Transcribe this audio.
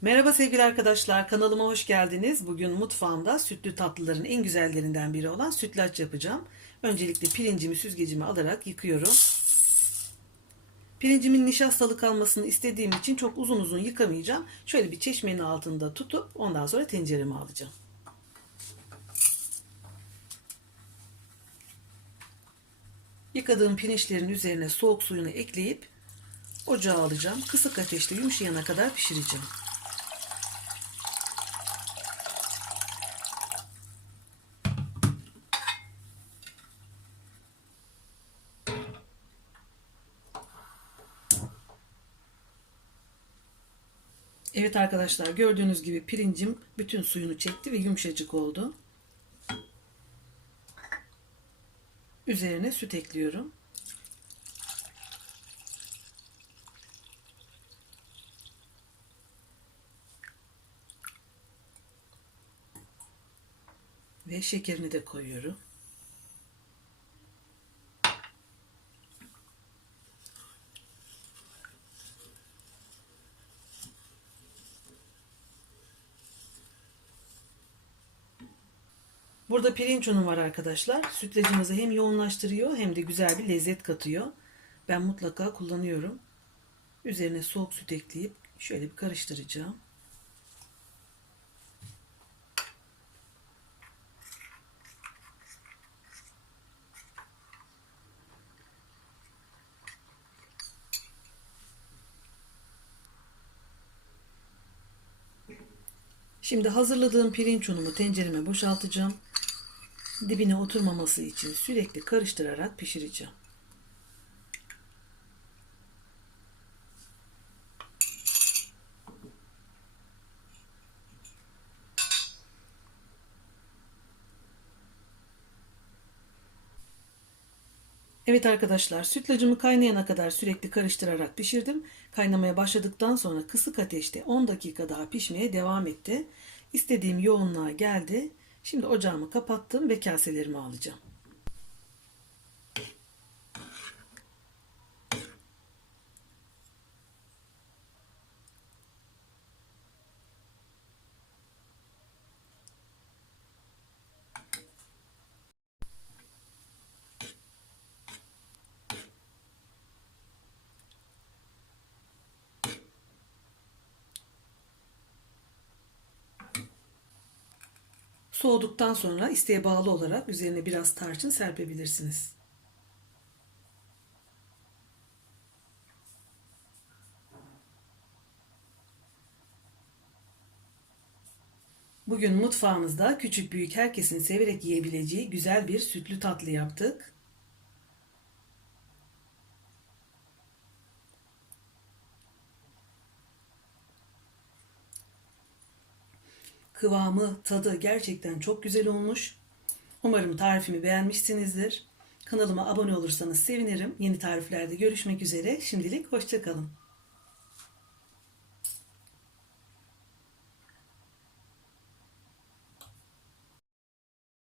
Merhaba sevgili arkadaşlar, kanalıma hoş geldiniz. Bugün mutfağımda sütlü tatlıların en güzellerinden biri olan sütlaç yapacağım. Öncelikle pirincimi süzgecime alarak yıkıyorum. Pirincimin nişastalı kalmasını istediğim için çok uzun uzun yıkamayacağım. Şöyle bir çeşmenin altında tutup ondan sonra tencereme alacağım. Yıkadığım pirinçlerin üzerine soğuk suyunu ekleyip ocağa alacağım. Kısık ateşte yumuşayana kadar pişireceğim. Evet arkadaşlar gördüğünüz gibi pirincim bütün suyunu çekti ve yumuşacık oldu. Üzerine süt ekliyorum. Ve şekerini de koyuyorum. Burada pirinç unu var arkadaşlar. Sütlacımızı hem yoğunlaştırıyor hem de güzel bir lezzet katıyor. Ben mutlaka kullanıyorum. Üzerine soğuk süt ekleyip şöyle bir karıştıracağım. Şimdi hazırladığım pirinç unumu tencereme boşaltacağım. Dibine oturmaması için sürekli karıştırarak pişireceğim. Evet arkadaşlar sütlacımı kaynayana kadar sürekli karıştırarak pişirdim. Kaynamaya başladıktan sonra kısık ateşte 10 dakika daha pişmeye devam etti. İstediğim yoğunluğa geldi. Şimdi ocağımı kapattım ve kaselerimi alacağım. Soğuduktan sonra isteğe bağlı olarak üzerine biraz tarçın serpebilirsiniz. Bugün mutfağımızda küçük büyük herkesin severek yiyebileceği güzel bir sütlü tatlı yaptık. Kıvamı, tadı gerçekten çok güzel olmuş. Umarım tarifimi beğenmişsinizdir. Kanalıma abone olursanız sevinirim. Yeni tariflerde görüşmek üzere. Şimdilik hoşçakalın.